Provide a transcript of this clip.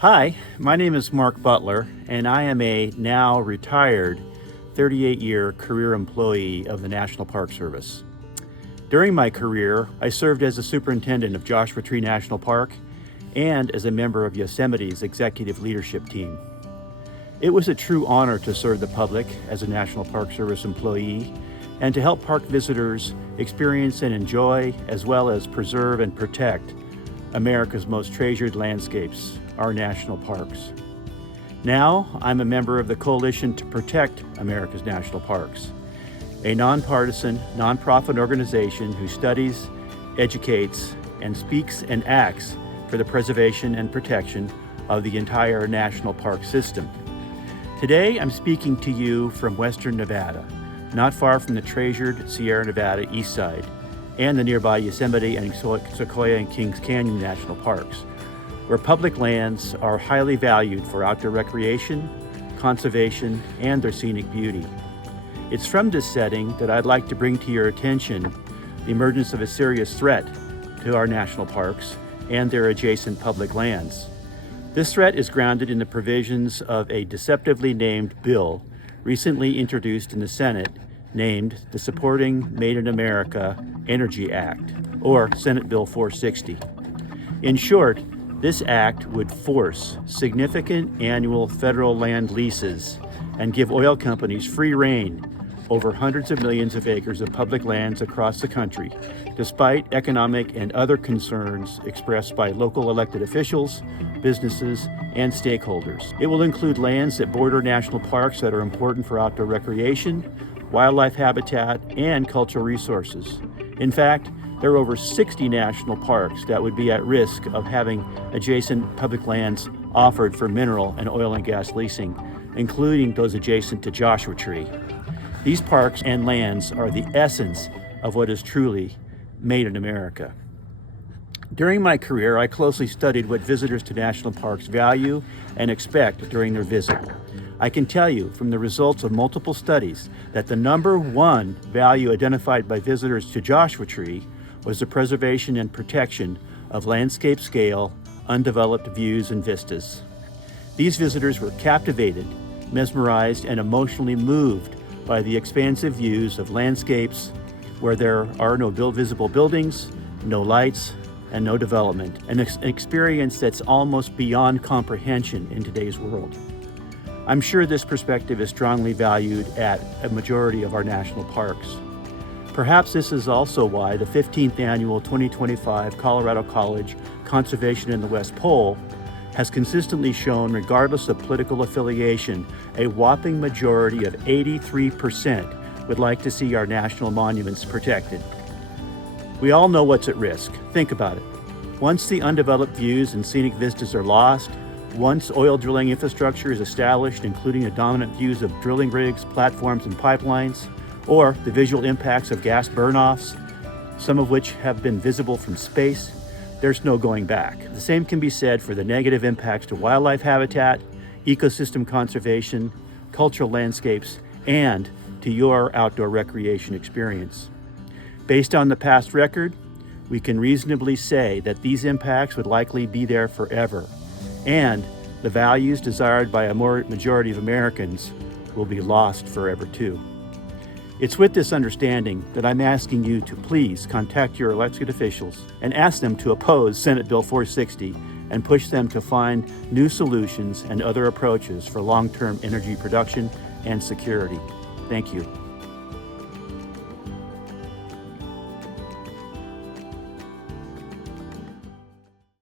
Hi, my name is Mark Butler, and I am a now retired 38-year career employee of the National Park Service. During my career, I served as the superintendent of Joshua Tree National Park and as a member of Yosemite's executive leadership team. It was a true honor to serve the public as a National Park Service employee and to help park visitors experience and enjoy, as well as preserve and protect, America's most treasured landscapes, our national parks. Now, I'm a member of the Coalition to Protect America's National Parks, a nonpartisan, nonprofit organization who studies, educates, and speaks and acts for the preservation and protection of the entire national park system. Today, I'm speaking to you from Western Nevada, not far from the treasured Sierra Nevada East Side and the nearby Yosemite and Sequoia and Kings Canyon National Parks, where public lands are highly valued for outdoor recreation, conservation, and their scenic beauty. It's from this setting that I'd like to bring to your attention the emergence of a serious threat to our national parks and their adjacent public lands. This threat is grounded in the provisions of a deceptively named bill recently introduced in the Senate named the Supporting Made in America Energy Act, or Senate Bill 460. In short, this act would force significant annual federal land leases and give oil companies free rein over hundreds of millions of acres of public lands across the country, despite economic and other concerns expressed by local elected officials, businesses, and stakeholders. It will include lands that border national parks that are important for outdoor recreation, wildlife habitat, and cultural resources. In fact, there are over 60 national parks that would be at risk of having adjacent public lands offered for mineral and oil and gas leasing, including those adjacent to Joshua Tree. These parks and lands are the essence of what is truly made in America. During my career, I closely studied what visitors to national parks value and expect during their visit. I can tell you from the results of multiple studies that the number one value identified by visitors to Joshua Tree was the preservation and protection of landscape-scale, undeveloped views and vistas. These visitors were captivated, mesmerized, and emotionally moved by the expansive views of landscapes where there are no visible buildings, no lights, and no development, an experience that's almost beyond comprehension in today's world. I'm sure this perspective is strongly valued at a majority of our national parks. Perhaps this is also why the 15th annual 2025 Colorado College Conservation in the West Pole has consistently shown, regardless of political affiliation, a whopping majority of 83% would like to see our national monuments protected. We all know what's at risk. Think about it. Once the undeveloped views and scenic vistas are lost, once oil drilling infrastructure is established, including the dominant views of drilling rigs, platforms, and pipelines, or the visual impacts of gas burn-offs, some of which have been visible from space, there's no going back. The same can be said for the negative impacts to wildlife habitat, ecosystem conservation, cultural landscapes, and to your outdoor recreation experience. Based on the past record, we can reasonably say that these impacts would likely be there forever, and the values desired by a majority of Americans will be lost forever too. It's with this understanding that I'm asking you to please contact your elected officials and ask them to oppose Senate Bill 460 and push them to find new solutions and other approaches for long-term energy production and security. Thank you.